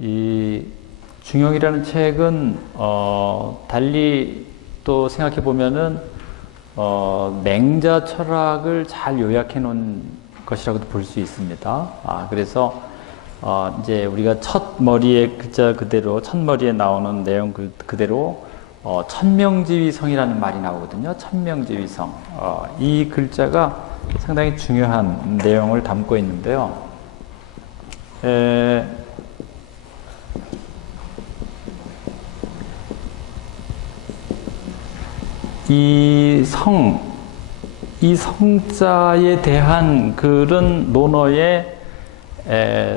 이 중용이라는 책은 달리 또 생각해 보면은 맹자 철학을 잘 요약해 놓은 것이라고도 볼 수 있습니다. 그래서 이제 우리가 첫 머리에 글자 그대로 첫 머리에 나오는 내용 그대로 천명지위성이라는 말이 나오거든요. 천명지위성. 이 글자가 상당히 중요한 내용을 담고 있는데요. 이 성자에 대한 그런 논어에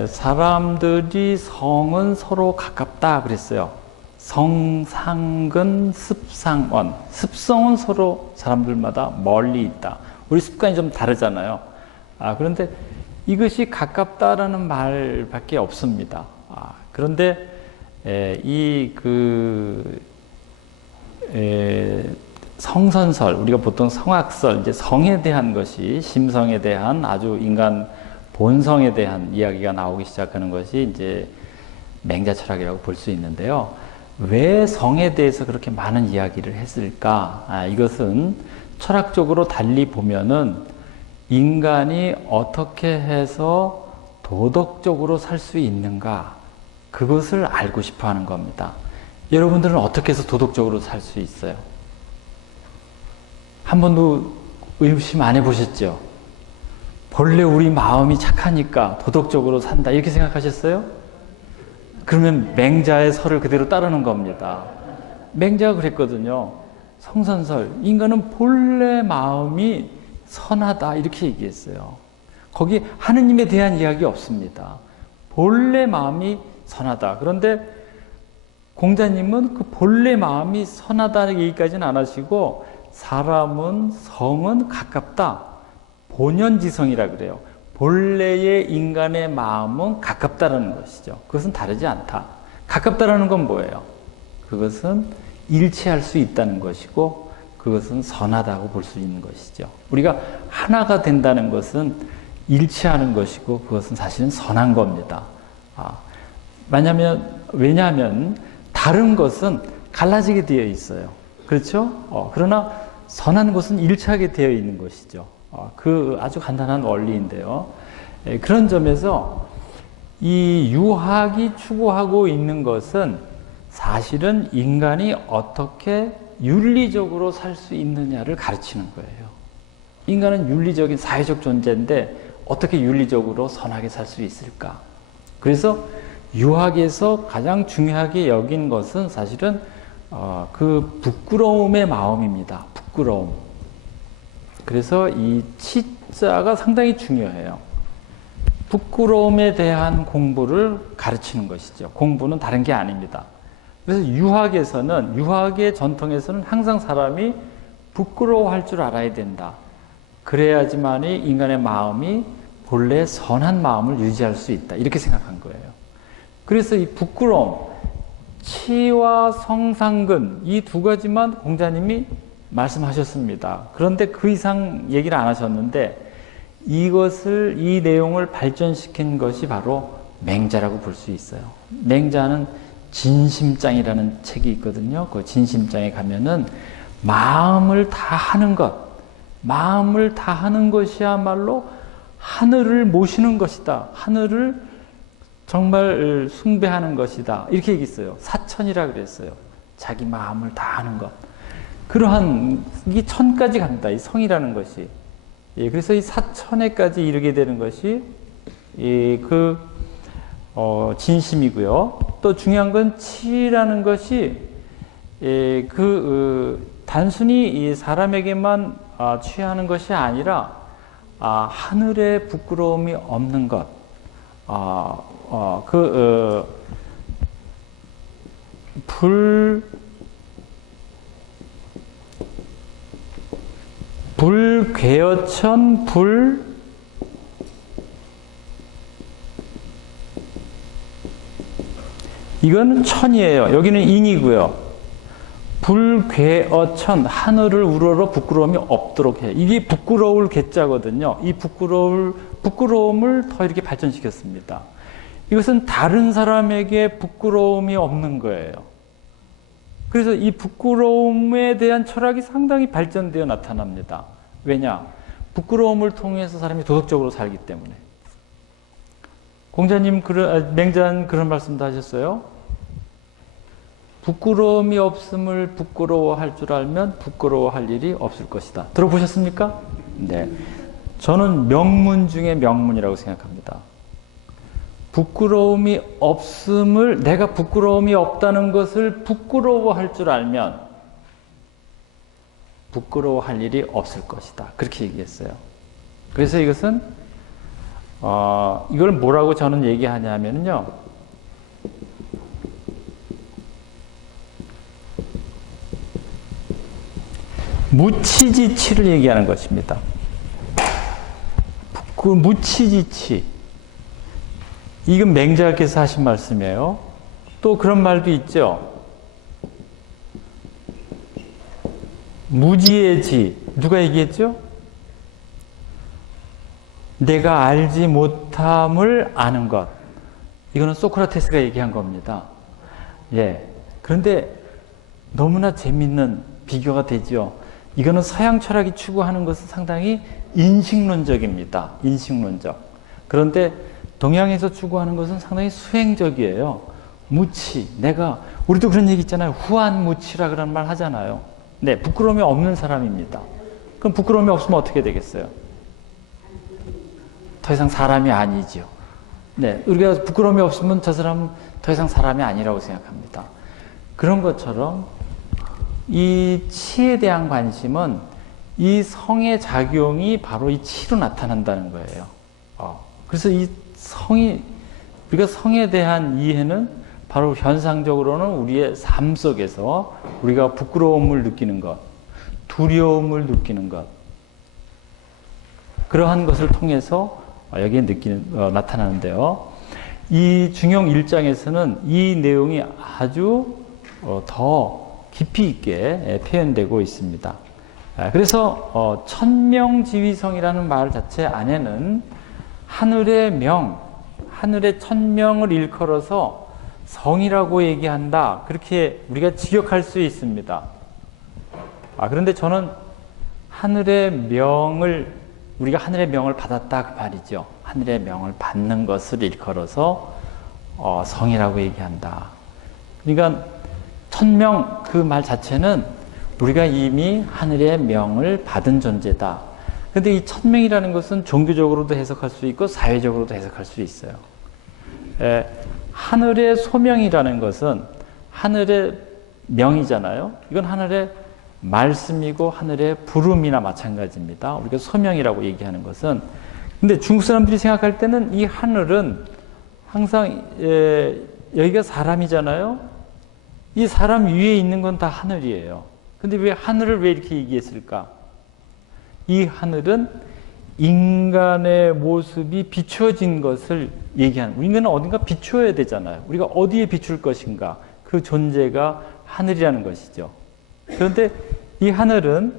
사람들이 성은 서로 가깝다 그랬어요. 성상근 습상언. 습성은 서로 사람들마다 멀리 있다. 우리 습관이 좀 다르잖아요. 그런데 이것이 가깝다라는 말밖에 없습니다. 그런데 성선설, 우리가 보통 성악설, 이제 성에 대한 것이, 심성에 대한 아주 인간 본성에 대한 이야기가 나오기 시작하는 것이 이제 맹자 철학이라고 볼 수 있는데요. 왜 성에 대해서 그렇게 많은 이야기를 했을까? 이것은 철학적으로 달리 보면은 인간이 어떻게 해서 도덕적으로 살 수 있는가? 그것을 알고 싶어 하는 겁니다. 여러분들은 어떻게 해서 도덕적으로 살 수 있어요? 한 번도 의심 안 해보셨죠? 본래 우리 마음이 착하니까 도덕적으로 산다 이렇게 생각하셨어요? 그러면 맹자의 설을 그대로 따르는 겁니다. 맹자가 그랬거든요. 성선설, 인간은 본래 마음이 선하다 이렇게 얘기했어요. 거기 하느님에 대한 이야기 없습니다. 본래 마음이 선하다. 그런데 공자님은 그 본래 마음이 선하다는 얘기까지는 안 하시고 사람은 성은 가깝다. 본연지성이라 그래요. 본래의 인간의 마음은 가깝다라는 것이죠. 그것은 다르지 않다. 가깝다라는 건 뭐예요? 그것은 일치할 수 있다는 것이고 그것은 선하다고 볼 수 있는 것이죠. 우리가 하나가 된다는 것은 일치하는 것이고 그것은 사실은 선한 겁니다. 왜냐하면 다른 것은 갈라지게 되어 있어요. 그렇죠? 그러나 선한 것은 일치하게 되어 있는 것이죠. 그 아주 간단한 원리인데요. 그런 점에서 이 유학이 추구하고 있는 것은 사실은 인간이 어떻게 윤리적으로 살 수 있느냐를 가르치는 거예요. 인간은 윤리적인 사회적 존재인데 어떻게 윤리적으로 선하게 살 수 있을까? 그래서 유학에서 가장 중요하게 여긴 것은 사실은 그 부끄러움의 마음입니다. 부끄러움. 그래서 이 치자가 상당히 중요해요. 부끄러움에 대한 공부를 가르치는 것이죠. 공부는 다른 게 아닙니다. 그래서 유학의 전통에서는 항상 사람이 부끄러워할 줄 알아야 된다. 그래야지만이 인간의 마음이 본래 선한 마음을 유지할 수 있다. 이렇게 생각한 거예요. 그래서 이 부끄러움, 치와 성상근 이 두 가지만 공자님이 말씀하셨습니다. 그런데 그 이상 얘기를 안 하셨는데 이 내용을 발전시킨 것이 바로 맹자라고 볼 수 있어요. 맹자는 진심장이라는 책이 있거든요. 그 진심장에 가면은 마음을 다하는 것이야말로 하늘을 모시는 것이다. 하늘을 정말 숭배하는 것이다. 이렇게 얘기했어요. 사천이라 그랬어요. 자기 마음을 다하는 것. 그러한 이 천까지 갑니다. 이 성이라는 것이. 그래서 이 사천에까지 이르게 되는 것이 진심이고요. 또 중요한 건 치라는 것이 단순히 이 사람에게만 취하는 것이 아니라 하늘의 부끄러움이 없는 것. 불괴어천 이거는 천이에요. 여기는 인이고요. 불괴어천 하늘을 우러러 부끄러움이 없도록 해. 이게 부끄러울 괴자거든요. 이 부끄러움을 더 이렇게 발전시켰습니다. 이것은 다른 사람에게 부끄러움이 없는 거예요. 그래서 이 부끄러움에 대한 철학이 상당히 발전되어 나타납니다. 왜냐? 부끄러움을 통해서 사람이 도덕적으로 살기 때문에. 공자님, 맹자는 그런 말씀도 하셨어요. 부끄러움이 없음을 부끄러워할 줄 알면 부끄러워할 일이 없을 것이다. 들어보셨습니까? 네. 저는 명문 중에 명문이라고 생각합니다. 부끄러움이 없음을, 내가 부끄러움이 없다는 것을 부끄러워할 줄 알면 부끄러워할 일이 없을 것이다. 그렇게 얘기했어요. 그래서 이것은 이걸 뭐라고 저는 얘기하냐면요. 무치지치를 얘기하는 것입니다. 무치지치. 이건 맹자께서 하신 말씀이에요. 또 그런 말도 있죠. 무지의 지. 누가 얘기했죠? 내가 알지 못함을 아는 것. 이거는 소크라테스가 얘기한 겁니다. 예. 그런데 너무나 재밌는 비교가 되죠. 이거는 서양 철학이 추구하는 것은 상당히 인식론적입니다. 인식론적. 그런데 동양에서 추구하는 것은 상당히 수행적이에요. 무치, 우리도 그런 얘기 있잖아요. 후한무치라 그런 말 하잖아요. 네, 부끄러움이 없는 사람입니다. 그럼 부끄러움이 없으면 어떻게 되겠어요? 더 이상 사람이 아니죠. 네, 우리가 부끄러움이 없으면 저 사람은 더 이상 사람이 아니라고 생각합니다. 그런 것처럼 이 치에 대한 관심은 이 성의 작용이 바로 이 치로 나타난다는 거예요. 그래서 우리가 성에 대한 이해는 바로 현상적으로는 우리의 삶 속에서 우리가 부끄러움을 느끼는 것, 두려움을 느끼는 것, 그러한 것을 통해서 여기에 나타나는데요. 이 중용 1장에서는 이 내용이 아주 더 깊이 있게 표현되고 있습니다. 그래서 천명지위성이라는 말 자체 안에는 하늘의 명, 하늘의 천명을 일컬어서 성이라고 얘기한다. 그렇게 우리가 직역할 수 있습니다. 그런데 저는 우리가 하늘의 명을 받았다 그 말이죠. 하늘의 명을 받는 것을 일컬어서 성이라고 얘기한다. 그러니까 천명 그 말 자체는 우리가 이미 하늘의 명을 받은 존재다. 그런데 이 천명이라는 것은 종교적으로도 해석할 수 있고 사회적으로도 해석할 수 있어요. 하늘의 소명이라는 것은 하늘의 명이잖아요. 이건 하늘의 말씀이고 하늘의 부름이나 마찬가지입니다. 우리가 소명이라고 얘기하는 것은. 근데 중국 사람들이 생각할 때는 이 하늘은 항상 여기가 사람이잖아요. 이 사람 위에 있는 건 다 하늘이에요. 근데 왜 하늘을 왜 이렇게 얘기했을까? 이 하늘은 인간의 모습이 비추어진 것을 얘기하는, 인간은 어딘가 비추어야 되잖아요. 우리가 어디에 비출 것인가? 그 존재가 하늘이라는 것이죠. 그런데 이 하늘은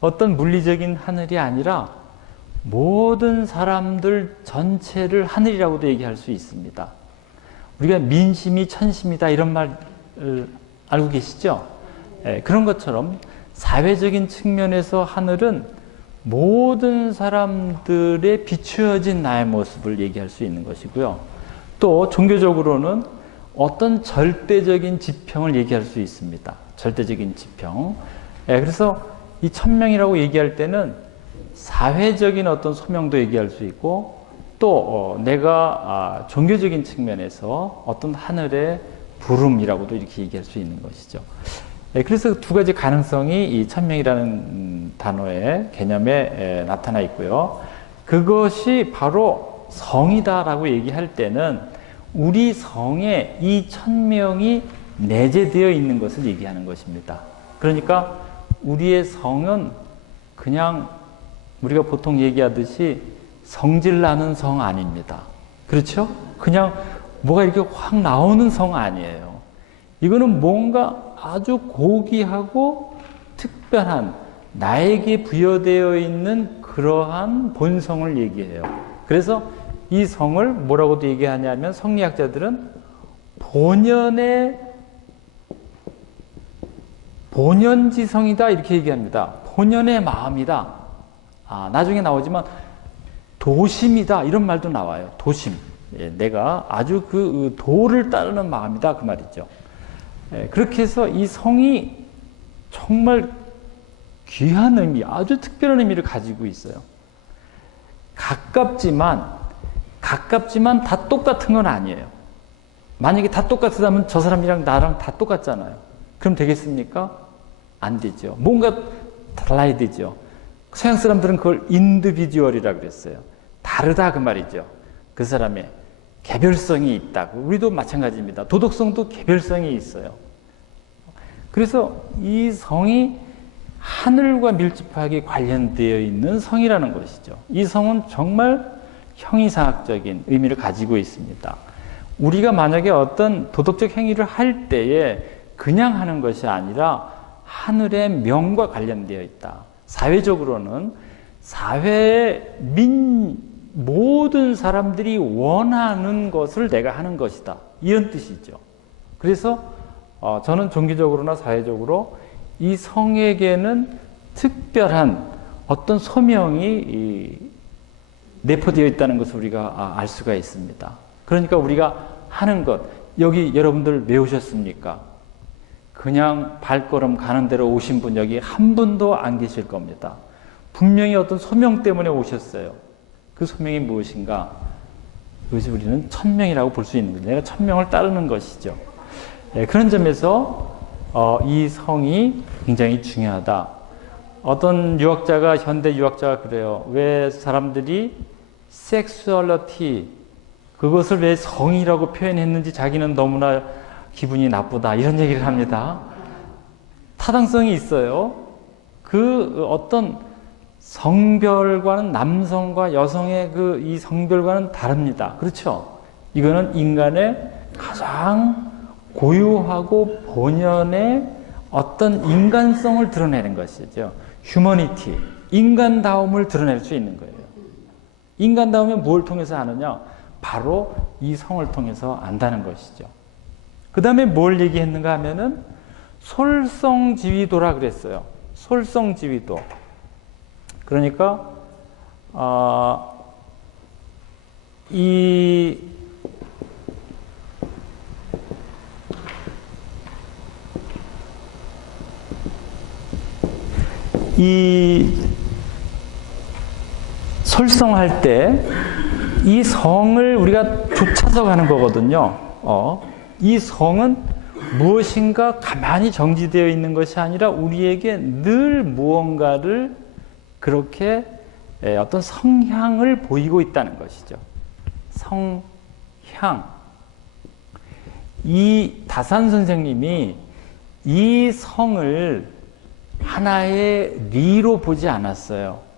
어떤 물리적인 하늘이 아니라 모든 사람들 전체를 하늘이라고도 얘기할 수 있습니다. 우리가 민심이 천심이다 이런 말 알고 계시죠? 그런 것처럼 사회적인 측면에서 하늘은 모든 사람들의 비추어진 나의 모습을 얘기할 수 있는 것이고요. 또 종교적으로는 어떤 절대적인 지평을 얘기할 수 있습니다. 절대적인 지평. 그래서 이 천명이라고 얘기할 때는 사회적인 어떤 소명도 얘기할 수 있고 또 내가 종교적인 측면에서 어떤 하늘의 부름이라고도 이렇게 얘기할 수 있는 것이죠. 그래서 두 가지 가능성이 이 천명이라는 단어의 개념에 나타나 있고요. 그것이 바로 성이다라고 얘기할 때는 우리 성에 이 천명이 내재되어 있는 것을 얘기하는 것입니다. 그러니까 우리의 성은 그냥 우리가 보통 얘기하듯이 성질나는 성 아닙니다. 그렇죠? 그냥 뭐가 이렇게 확 나오는 성 아니에요. 이거는 뭔가 아주 고귀하고 특별한 나에게 부여되어 있는 그러한 본성을 얘기해요. 그래서 이 성을 뭐라고도 얘기하냐면 성리학자들은 본연지성이다 이렇게 얘기합니다. 본연의 마음이다. 나중에 나오지만 도심이다 이런 말도 나와요. 도심. 내가 아주 그 도를 따르는 마음이다 그 말이죠. 그렇게 해서 이 성이 정말 귀한 의미, 아주 특별한 의미를 가지고 있어요. 가깝지만 다 똑같은 건 아니에요. 만약에 다 똑같으다면 저 사람이랑 나랑 다 똑같잖아요. 그럼 되겠습니까? 안 되죠. 뭔가 달라야 되죠. 서양 사람들은 그걸 인디비주얼이라고 그랬어요. 다르다 그 말이죠. 그 사람의 개별성이 있다. 우리도 마찬가지입니다. 도덕성도 개별성이 있어요. 그래서 이 성이 하늘과 밀접하게 관련되어 있는 성이라는 것이죠. 이 성은 정말 형이상학적인 의미를 가지고 있습니다. 우리가 만약에 어떤 도덕적 행위를 할 때에 그냥 하는 것이 아니라 하늘의 명과 관련되어 있다. 사회적으로는 사회의 모든 사람들이 원하는 것을 내가 하는 것이다. 이런 뜻이죠. 그래서 저는 종교적으로나 사회적으로 이 성에게는 특별한 어떤 소명이 내포되어 있다는 것을 우리가 알 수가 있습니다. 그러니까 우리가 하는 것, 여기 여러분들 외우셨습니까? 그냥 발걸음 가는 대로 오신 분 여기 한 분도 안 계실 겁니다. 분명히 어떤 소명 때문에 오셨어요. 그 소명이 무엇인가? 그것이 우리는 천명이라고 볼 수 있는 거죠. 내가 천명을 따르는 것이죠. 그런 점에서 이 성이 굉장히 중요하다. 어떤 유학자가, 현대 유학자가 그래요. 왜 사람들이 섹슈얼리티, 그것을 왜 성이라고 표현했는지 자기는 너무나 기분이 나쁘다. 이런 얘기를 합니다. 타당성이 있어요. 그 어떤 성별과는 남성과 여성의 이 성별과는 다릅니다. 그렇죠? 이거는 인간의 가장 고유하고 본연의 어떤 인간성을 드러내는 것이죠. 휴머니티, 인간다움을 드러낼 수 있는 거예요. 인간다움이 뭘 통해서 아느냐? 바로 이 성을 통해서 안다는 것이죠. 그 다음에 뭘 얘기했는가 하면은 솔성지위도라 그랬어요. 솔성지위도. 그러니까 이 솔성할 때 이 성을 우리가 쫓아서 가는 거거든요. 이 성은 무엇인가 가만히 정지되어 있는 것이 아니라 우리에게 늘 무언가를 그렇게 어떤 성향을 보이고 있다는 것이죠. 성향. 이 다산 선생님이 이 성을 하나의 리로 보지 않았어요.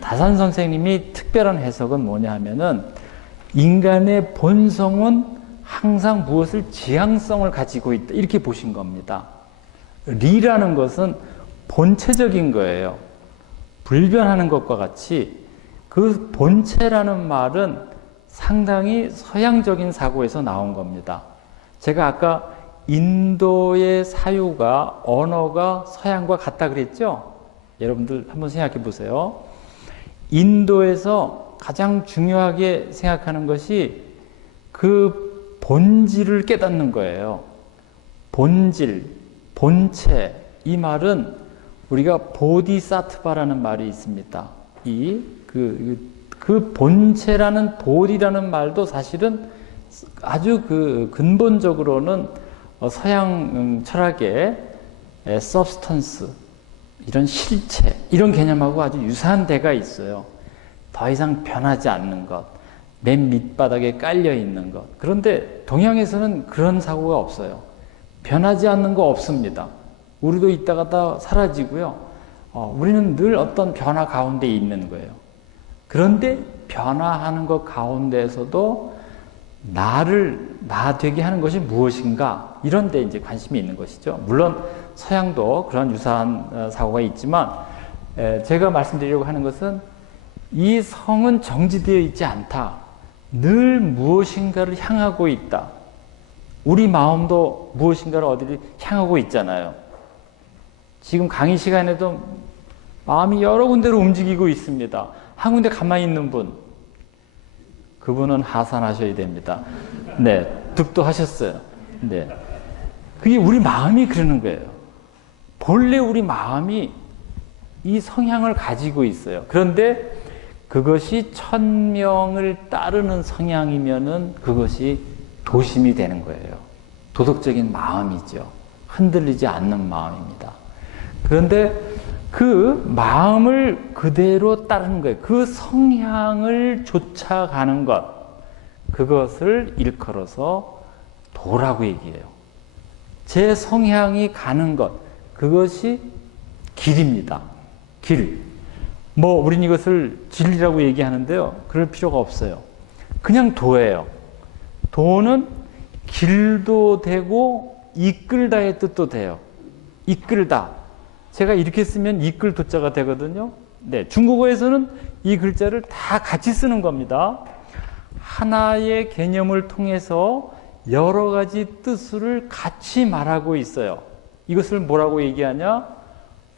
다산 선생님이 특별한 해석은 뭐냐 하면은 인간의 본성은 항상 무엇을 지향성을 가지고 있다. 이렇게 보신 겁니다. 리라는 것은 본체적인 거예요. 불변하는 것과 같이 그 본체라는 말은 상당히 서양적인 사고에서 나온 겁니다. 제가 아까 인도의 사유가 언어가 서양과 같다 그랬죠? 여러분들 한번 생각해 보세요. 인도에서 가장 중요하게 생각하는 것이 그 본질을 깨닫는 거예요. 본질, 본체. 이 말은 우리가 보디사트바라는 말이 있습니다. 그 본체라는 보디라는 말도 사실은 아주 근본적으로는 서양 철학의 substance, 이런 실체, 이런 개념하고 아주 유사한 데가 있어요. 더 이상 변하지 않는 것, 맨 밑바닥에 깔려 있는 것. 그런데 동양에서는 그런 사고가 없어요. 변하지 않는 거 없습니다. 우리도 있다가 다 사라지고요. 우리는 늘 어떤 변화 가운데 있는 거예요. 그런데 변화하는 것 가운데에서도 나 되게 하는 것이 무엇인가? 이런 데 이제 관심이 있는 것이죠. 물론 서양도 그런 유사한 사고가 있지만, 제가 말씀드리려고 하는 것은 이 성은 정지되어 있지 않다. 늘 무엇인가를 향하고 있다. 우리 마음도 무엇인가를 어디를 향하고 있잖아요. 지금 강의 시간에도 마음이 여러 군데로 움직이고 있습니다. 한 군데 가만히 있는 분, 그분은 하산하셔야 됩니다. 네, 득도하셨어요. 네, 그게 우리 마음이 그러는 거예요. 본래 우리 마음이 이 성향을 가지고 있어요. 그런데 그것이 천명을 따르는 성향이면은 그것이 도심이 되는 거예요. 도덕적인 마음이죠. 흔들리지 않는 마음입니다. 그런데 그 마음을 그대로 따르는 거예요. 그 성향을 쫓아가는 것, 그것을 일컬어서 도라고 얘기해요. 제 성향이 가는 것, 그것이 길입니다. 길. 우린 이것을 진리라고 얘기하는데요. 그럴 필요가 없어요. 그냥 도예요. 도는 길도 되고 이끌다의 뜻도 돼요. 이끌다. 제가 이렇게 쓰면 이끌 도자가 되거든요. 네, 중국어에서는 이 글자를 다 같이 쓰는 겁니다. 하나의 개념을 통해서 여러 가지 뜻을 같이 말하고 있어요. 이것을 뭐라고 얘기하냐?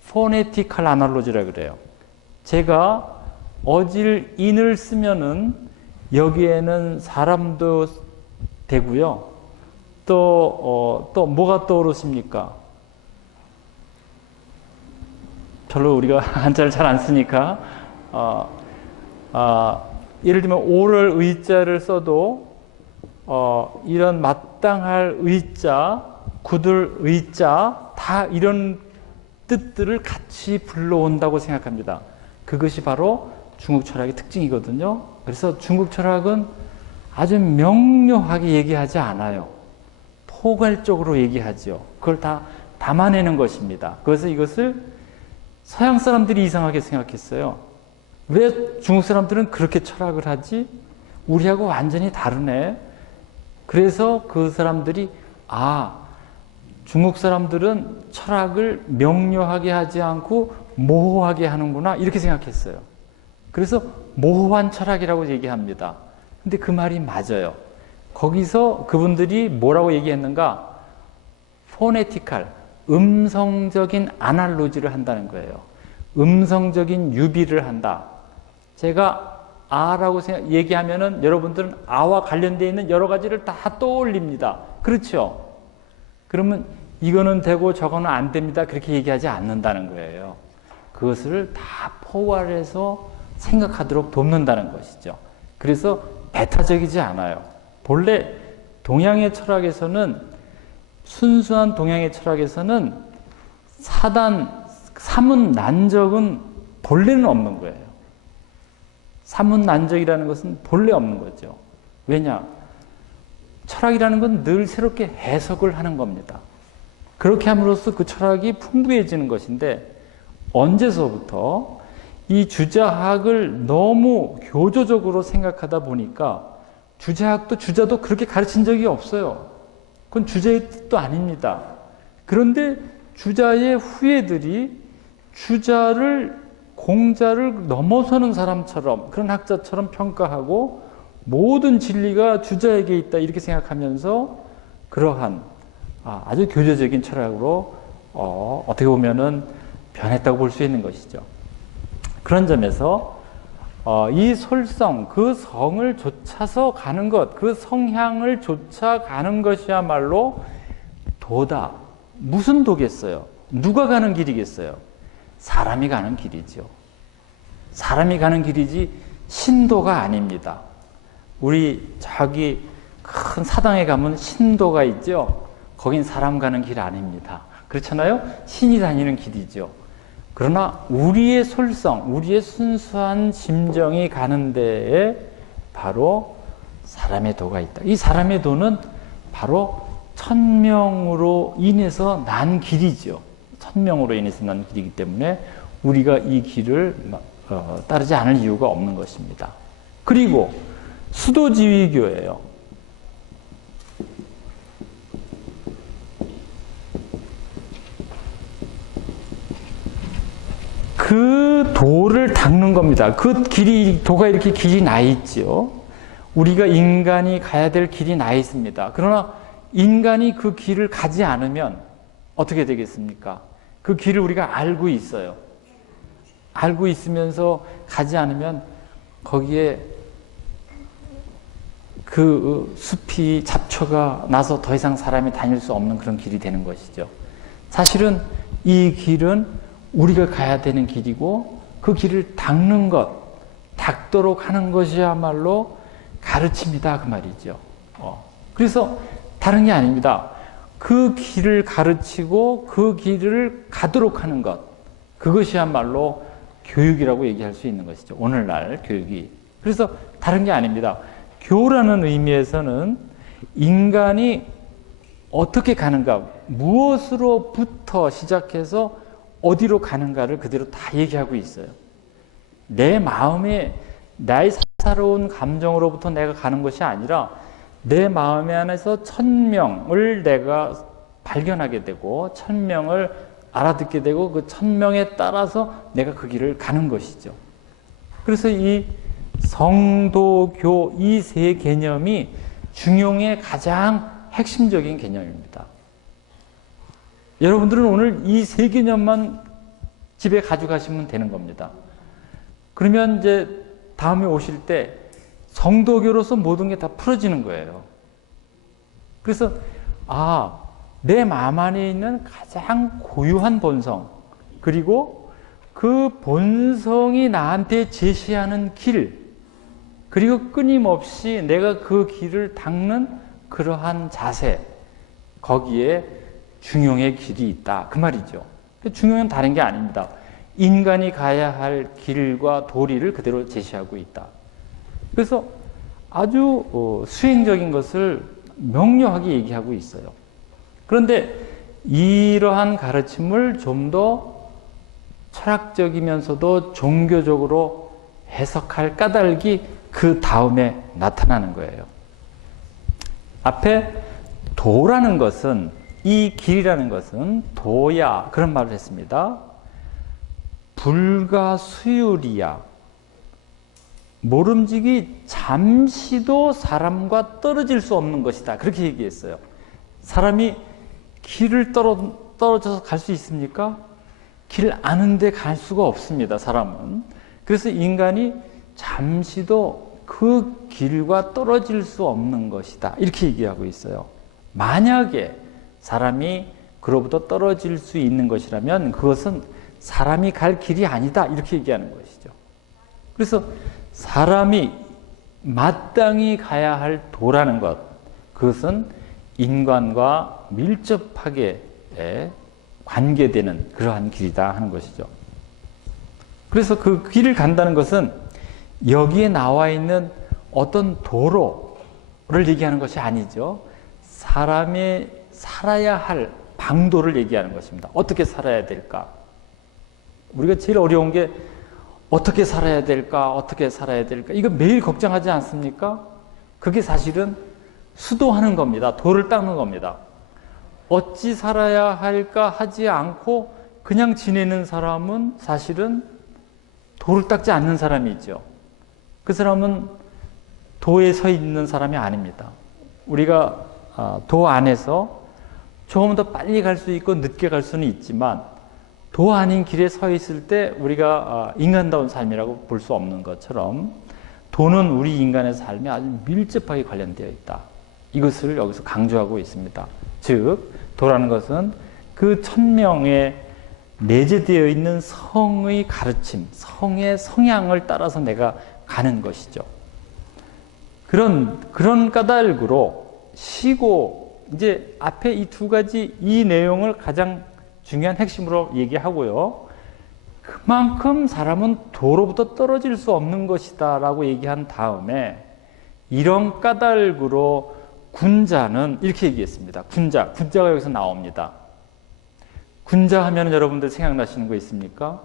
포네티컬 아날로지라 그래요. 제가 어질 인을 쓰면은 여기에는 사람도 되고요. 또 뭐가 떠오르십니까? 별로 우리가 한자를 잘 안 쓰니까 예를 들면 오를 의자를 써도 이런 마땅할 의자, 굳을 의자 다 이런 뜻들을 같이 불러온다고 생각합니다. 그것이 바로 중국 철학의 특징이거든요. 그래서 중국 철학은 아주 명료하게 얘기하지 않아요. 포괄적으로 얘기하죠. 그걸 다 담아내는 것입니다. 그래서 이것을 서양 사람들이 이상하게 생각했어요. 왜 중국 사람들은 그렇게 철학을 하지? 우리하고 완전히 다르네. 그래서 그 사람들이 중국 사람들은 철학을 명료하게 하지 않고 모호하게 하는구나 이렇게 생각했어요. 그래서 모호한 철학이라고 얘기합니다. 근데 그 말이 맞아요. 거기서 그분들이 뭐라고 얘기했는가? 포네티컬, 음성적인 아날로지를 한다는 거예요. 음성적인 유비를 한다. 제가 아라고 얘기하면은 여러분들은 아와 관련되어 있는 여러 가지를 다 떠올립니다. 그렇죠? 그러면 이거는 되고 저거는 안 됩니다. 그렇게 얘기하지 않는다는 거예요. 그것을 다 포괄해서 생각하도록 돕는다는 것이죠. 그래서 배타적이지 않아요. 본래 동양의 철학에서는 순수한 동양의 철학에서는 사문난적은 본래는 없는 거예요. 사문난적이라는 것은 본래 없는 거죠. 왜냐? 철학이라는 건 늘 새롭게 해석을 하는 겁니다. 그렇게 함으로써 그 철학이 풍부해지는 것인데 언제서부터 이 주자학을 너무 교조적으로 생각하다 보니까 주자도 그렇게 가르친 적이 없어요. 그건 주자의 뜻도 아닙니다. 그런데 주자의 후예들이 공자를 넘어서는 사람처럼 그런 학자처럼 평가하고 모든 진리가 주자에게 있다 이렇게 생각하면서 그러한 아주 교조적인 철학으로 어떻게 보면은 변했다고 볼 수 있는 것이죠. 그런 점에서 이 솔성, 그 성을 좇아서 가는 것, 그 성향을 좇아가는 것이야말로 도다. 무슨 도겠어요? 누가 가는 길이겠어요? 사람이 가는 길이죠. 사람이 가는 길이지 신도가 아닙니다. 우리 저기 큰 사당에 가면 신도가 있죠. 거긴 사람 가는 길 아닙니다. 그렇잖아요? 신이 다니는 길이죠. 그러나 우리의 솔성, 우리의 순수한 심정이 가는 데에 바로 사람의 도가 있다. 이 사람의 도는 바로 천명으로 인해서 난 길이죠. 천명으로 인해서 난 길이기 때문에 우리가 이 길을 따르지 않을 이유가 없는 것입니다. 그리고 수도지휘교예요. 그 도를 닦는 겁니다. 그 도가 이렇게 길이 나 있죠. 우리가 인간이 가야 될 길이 나 있습니다. 그러나 인간이 그 길을 가지 않으면 어떻게 되겠습니까? 그 길을 우리가 알고 있어요. 알고 있으면서 가지 않으면 거기에 그 숲이 잡초가 나서 더 이상 사람이 다닐 수 없는 그런 길이 되는 것이죠. 사실은 이 길은 우리가 가야 되는 길이고 그 길을 닦는 것, 닦도록 하는 것이야말로 가르침이다 그 말이죠. 그래서 다른 게 아닙니다. 그 길을 가르치고 그 길을 가도록 하는 것, 그것이야말로 교육이라고 얘기할 수 있는 것이죠. 오늘날 교육이. 그래서 다른 게 아닙니다. 교라는 의미에서는 인간이 어떻게 가는가, 무엇으로부터 시작해서 어디로 가는가를 그대로 다 얘기하고 있어요. 내 마음에 나의 사사로운 감정으로부터 내가 가는 것이 아니라 내 마음에 안에서 천명을 내가 발견하게 되고 천명을 알아듣게 되고 그 천명에 따라서 내가 그 길을 가는 것이죠. 그래서 이 성도교 이 세 개념이 중용의 가장 핵심적인 개념입니다. 여러분들은 오늘 이 세 개념만 집에 가져가시면 되는 겁니다. 그러면 이제 다음에 오실 때 성도교로서 모든 게 다 풀어지는 거예요. 그래서 내 마음 안에 있는 가장 고유한 본성, 그리고 그 본성이 나한테 제시하는 길, 그리고 끊임없이 내가 그 길을 닦는 그러한 자세, 거기에 중용의 길이 있다 그 말이죠. 중용은 다른 게 아닙니다. 인간이 가야 할 길과 도리를 그대로 제시하고 있다. 그래서 아주 수행적인 것을 명료하게 얘기하고 있어요. 그런데 이러한 가르침을 좀 더 철학적이면서도 종교적으로 해석할 까닭이 그 다음에 나타나는 거예요. 앞에 도라는 것은, 이 길이라는 것은 도야 그런 말을 했습니다. 불가수율이야. 모름지기 잠시도 사람과 떨어질 수 없는 것이다. 그렇게 얘기했어요. 사람이 길을 떨어져서 갈 수 있습니까? 길 아는데 갈 수가 없습니다. 사람은. 그래서 인간이 잠시도 그 길과 떨어질 수 없는 것이다. 이렇게 얘기하고 있어요. 만약에 사람이 그로부터 떨어질 수 있는 것이라면 그것은 사람이 갈 길이 아니다. 이렇게 얘기하는 것이죠. 그래서 사람이 마땅히 가야 할 도라는 것, 그것은 인간과 밀접하게 관계되는 그러한 길이다 하는 것이죠. 그래서 그 길을 간다는 것은 여기에 나와 있는 어떤 도로를 얘기하는 것이 아니죠. 사람이 살아야 할 방도를 얘기하는 것입니다. 어떻게 살아야 될까? 우리가 제일 어려운 게 어떻게 살아야 될까? 어떻게 살아야 될까? 이거 매일 걱정하지 않습니까? 그게 사실은 수도하는 겁니다. 도를 닦는 겁니다. 어찌 살아야 할까 하지 않고 그냥 지내는 사람은 사실은 도를 닦지 않는 사람이 있죠. 그 사람은 도에 서 있는 사람이 아닙니다. 우리가 도 안에서 조금 더 빨리 갈 수 있고 늦게 갈 수는 있지만 도 아닌 길에 서 있을 때 우리가 인간다운 삶이라고 볼 수 없는 것처럼 도는 우리 인간의 삶에 아주 밀접하게 관련되어 있다. 이것을 여기서 강조하고 있습니다. 즉 도라는 것은 그 천명에 내재되어 있는 성의 가르침, 성의 성향을 따라서 내가 가는 것이죠. 그런 까닭으로 쉬고, 이제 앞에 이 두 가지 이 내용을 가장 중요한 핵심으로 얘기하고요. 그만큼 사람은 도로부터 떨어질 수 없는 것이다 라고 얘기한 다음에 이런 까닭으로 군자는 이렇게 얘기했습니다. 군자가 여기서 나옵니다. 군자 하면 여러분들 생각나시는 거 있습니까?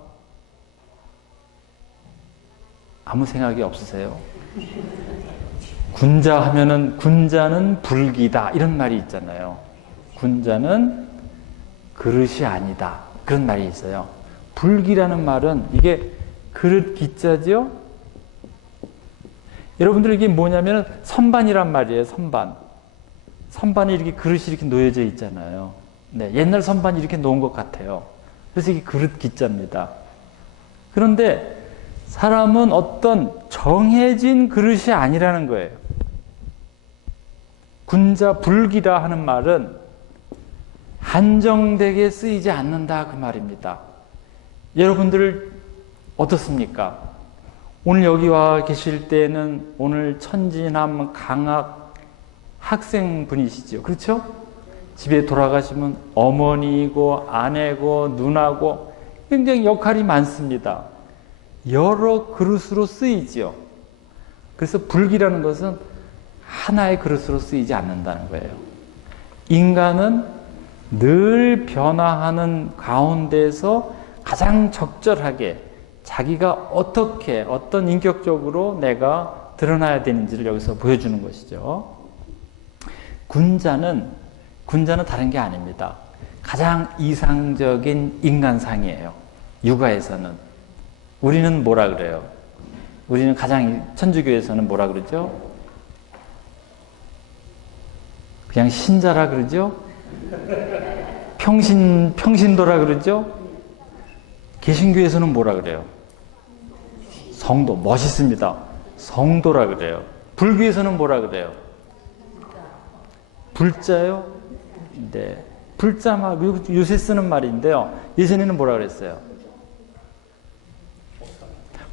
아무 생각이 없으세요? 군자 하면은 군자는 불기다 이런 말이 있잖아요. 군자는 그릇이 아니다 그런 말이 있어요. 불기라는 말은 이게 그릇 기자죠. 여러분들 이게 뭐냐면 선반이란 말이에요. 선반. 선반에 이렇게 그릇이 이렇게 놓여져 있잖아요. 네, 옛날 선반이 이렇게 놓은 것 같아요. 그래서 이게 그릇 기자입니다. 그런데 사람은 어떤 정해진 그릇이 아니라는 거예요. 군자 불기라 하는 말은 한정되게 쓰이지 않는다 그 말입니다. 여러분들 어떻습니까? 오늘 여기 와 계실 때는 오늘 천진함 강학 학생분이시죠. 그렇죠? 집에 돌아가시면 어머니고 아내고 누나고 굉장히 역할이 많습니다. 여러 그릇으로 쓰이지요. 그래서 불기라는 것은 하나의 그릇으로 쓰이지 않는다는 거예요. 인간은 늘 변화하는 가운데서 가장 적절하게 자기가 어떻게 어떤 인격적으로 내가 드러나야 되는지를 여기서 보여주는 것이죠. 군자는 다른 게 아닙니다. 가장 이상적인 인간상이에요. 육아에서는. 우리는 뭐라 그래요? 우리는 가장 천주교에서는 뭐라 그러죠? 그냥 신자라 그러죠? 평신도라 그러죠? 개신교에서는 뭐라 그래요? 성도. 멋있습니다. 성도라 그래요. 불교에서는 뭐라 그래요? 불자요? 네. 불자마 요새 쓰는 말인데요. 예전에는 뭐라 그랬어요?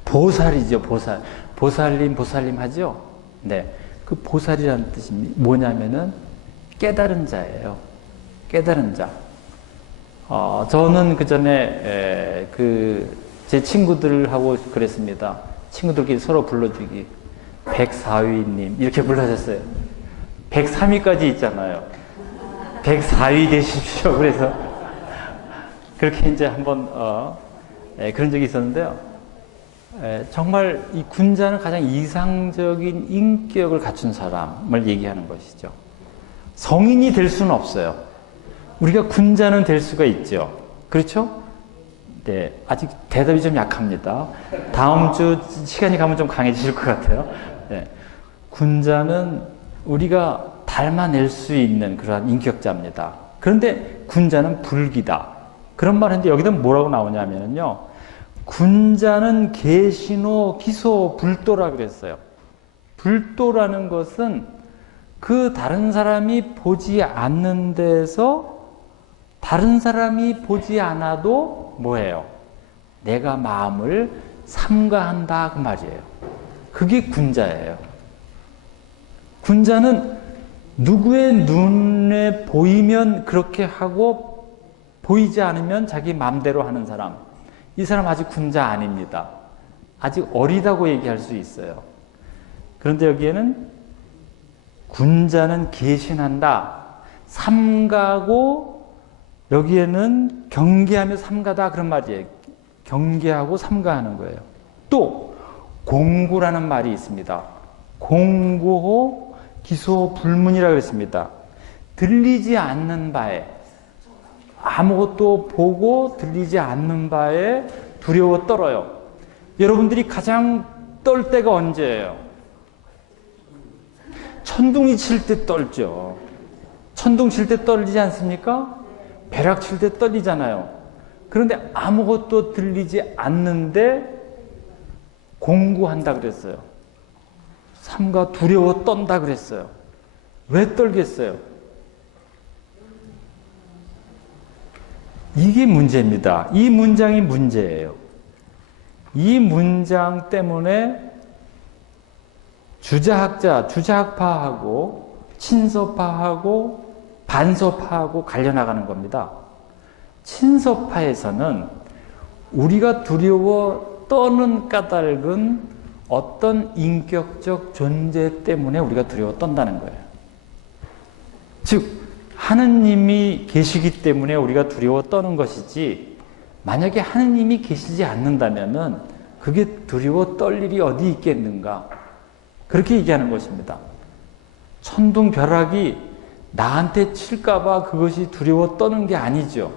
보살이죠, 보살. 보살님 하죠? 네. 그 보살이라는 뜻이 뭐냐면은 깨달은 자예요. 깨달은 자. 저는 그 전에 제 친구들하고 그랬습니다. 친구들끼리 서로 불러주기. 104위님 이렇게 불러줬어요. 103위까지 있잖아요. 104위 되십시오. 그래서 그렇게 이제 한번 그런 적이 있었는데요. 정말 이 군자는 가장 이상적인 인격을 갖춘 사람을 얘기하는 것이죠. 성인이 될 수는 없어요. 우리가 군자는 될 수가 있죠. 그렇죠? 네, 아직 대답이 좀 약합니다. 다음 주 시간이 가면 좀 강해지실 것 같아요. 네, 군자는 우리가 닮아낼 수 있는 그러한 인격자입니다. 그런데 군자는 불기다. 그런 말 했는데 여기다 뭐라고 나오냐면요. 군자는 계신호, 기소, 불도라 그랬어요. 불도라는 것은 그 다른 사람이 보지 않는 데서 다른 사람이 보지 않아도 뭐예요? 내가 마음을 삼가한다 그 말이에요. 그게 군자예요. 군자는 누구의 눈에 보이면 그렇게 하고 보이지 않으면 자기 마음대로 하는 사람. 이 사람 아직 군자 아닙니다. 아직 어리다고 얘기할 수 있어요. 그런데 여기에는 군자는 계신한다. 삼가고 여기에는 경계하며 삼가다 그런 말이에요. 경계하고 삼가하는 거예요. 또 공구라는 말이 있습니다. 공구호 기소 불문이라고 그랬습니다. 들리지 않는 바에 아무것도 보고 들리지 않는 바에 두려워 떨어요. 여러분들이 가장 떨 때가 언제예요? 천둥이 칠 때 떨죠. 천둥 칠 때 떨리지 않습니까? 벼락 칠 때 떨리잖아요. 그런데 아무것도 들리지 않는데 공구한다 그랬어요. 삼가 두려워 떤다 그랬어요. 왜 떨겠어요? 이게 문제입니다. 이 문장이 문제예요. 이 문장 때문에 주자학파하고 친서파하고 반서파하고 갈려나가는 겁니다. 친서파에서는 우리가 두려워 떠는 까닭은 어떤 인격적 존재 때문에 우리가 두려워 떤다는 거예요. 즉 하느님이 계시기 때문에 우리가 두려워 떠는 것이지 만약에 하느님이 계시지 않는다면은 그게 두려워 떨 일이 어디 있겠는가? 그렇게 얘기하는 것입니다. 천둥 벼락이 나한테 칠까봐 그것이 두려워 떠는 게 아니죠.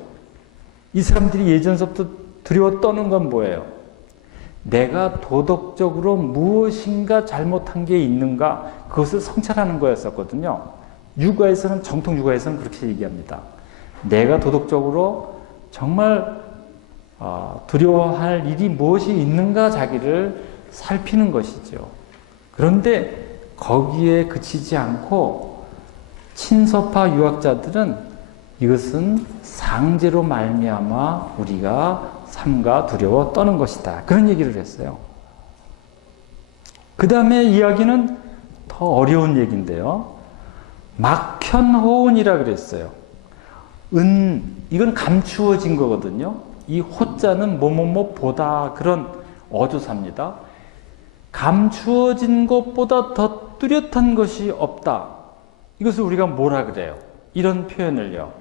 이 사람들이 예전서부터 두려워 떠는 건 뭐예요? 내가 도덕적으로 무엇인가 잘못한 게 있는가 그것을 성찰하는 거였었거든요. 육아에서는 정통 육아에서는 그렇게 얘기합니다. 내가 도덕적으로 정말 두려워할 일이 무엇이 있는가 자기를 살피는 것이죠. 그런데 거기에 그치지 않고 친서파 유학자들은 이것은 상제로 말미암아 우리가 삼가 두려워 떠는 것이다. 그런 얘기를 했어요. 그 다음에 이야기는 더 어려운 얘기인데요. 막현호운이라 그랬어요. 이건 감추어진 거거든요. 이 호자는 뭐뭐뭐 보다 그런 어조사입니다. 감추어진 것보다 더 뚜렷한 것이 없다. 이것을 우리가 뭐라 그래요? 이런 표현을요.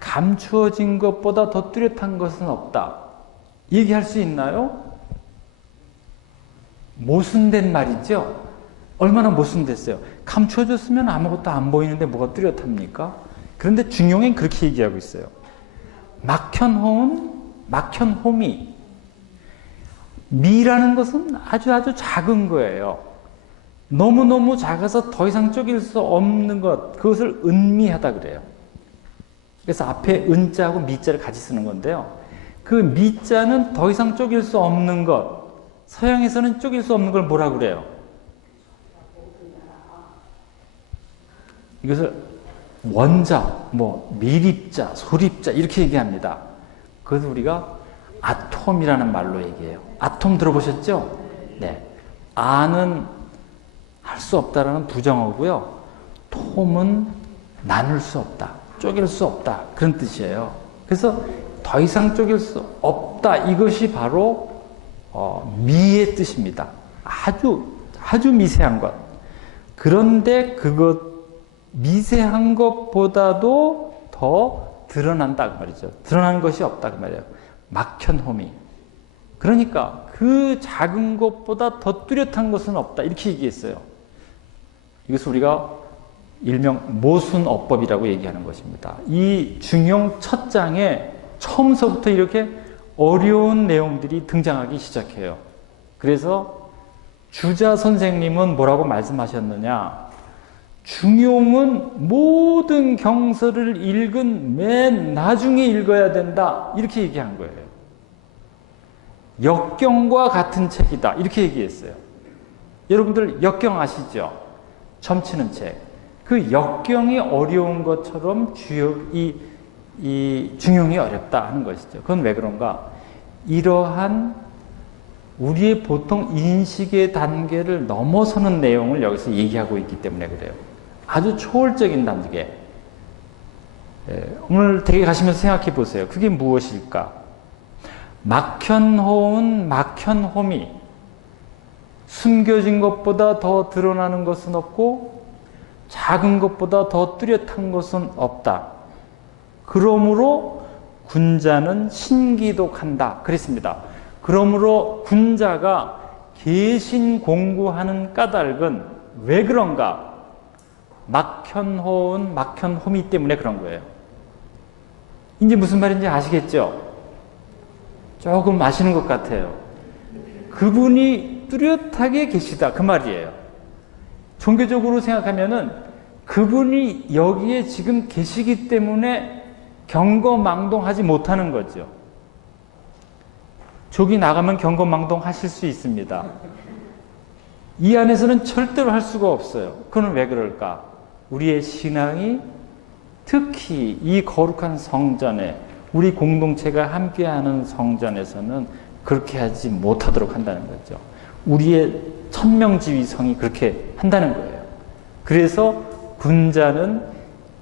감추어진 것보다 더 뚜렷한 것은 없다. 얘기할 수 있나요? 모순된 말이죠? 얼마나 모순됐어요? 감추어졌으면 아무것도 안 보이는데 뭐가 뚜렷합니까? 그런데 중용은 그렇게 얘기하고 있어요. 막현호운, 막현호미. 미라는 것은 아주 작은 거예요. 너무너무 작아서 더 이상 쪼갤 수 없는 것, 그것을 은미하다 그래요. 그래서 앞에 은자하고 미자를 같이 쓰는 건데요. 그 미자는 더 이상 쪼갤 수 없는 것, 서양에서는 쪼갤 수 없는 걸 뭐라 그래요? 이것을 원자, 밀입자, 소립자 이렇게 얘기합니다. 그래서 우리가 아톰이라는 말로 얘기해요. 아톰 들어보셨죠? 네. 아는 할 수 없다라는 부정어고요. 톰은 나눌 수 없다. 쪼갤 수 없다. 그런 뜻이에요. 그래서 더 이상 쪼갤 수 없다. 이것이 바로 미의 뜻입니다. 아주 미세한 것. 그런데 그것 미세한 것보다도 더 드러난다 그 말이죠. 드러난 것이 없다 그 말이에요. 막현호미. 그러니까 그 작은 것보다 더 뚜렷한 것은 없다. 이렇게 얘기했어요. 이것을 우리가 일명 모순어법이라고 얘기하는 것입니다. 이 중용 첫 장에 처음서부터 이렇게 어려운 내용들이 등장하기 시작해요. 그래서 주자 선생님은 뭐라고 말씀하셨느냐? 중용은 모든 경서를 읽은 맨 나중에 읽어야 된다. 이렇게 얘기한 거예요. 역경과 같은 책이다. 이렇게 얘기했어요. 여러분들 역경 아시죠? 점치는 책. 그 역경이 어려운 것처럼 이 중용이 어렵다 하는 것이죠. 그건 왜 그런가? 이러한 우리의 보통 인식의 단계를 넘어서는 내용을 여기서 얘기하고 있기 때문에 그래요. 아주 초월적인 단계. 오늘 댁에 가시면서 생각해 보세요. 그게 무엇일까? 막현호운, 막현호미. 숨겨진 것보다 더 드러나는 것은 없고 작은 것보다 더 뚜렷한 것은 없다. 그러므로 군자는 신기독한다. 그랬습니다. 그러므로 군자가 계신 공부하는 까닭은 왜 그런가? 막현호운, 막현호미 때문에 그런 거예요. 이제 무슨 말인지 아시겠죠? 조금 아시는 것 같아요. 그분이 뚜렷하게 계시다. 그 말이에요. 종교적으로 생각하면은 그분이 여기에 지금 계시기 때문에 경거망동하지 못하는 거죠. 저기 나가면 경거망동하실 수 있습니다. 이 안에서는 절대로 할 수가 없어요. 그건 왜 그럴까? 우리의 신앙이 특히 이 거룩한 성전에 우리 공동체가 함께하는 성전에서는 그렇게 하지 못하도록 한다는 거죠. 우리의 천명지위성이 그렇게 한다는 거예요. 그래서 군자는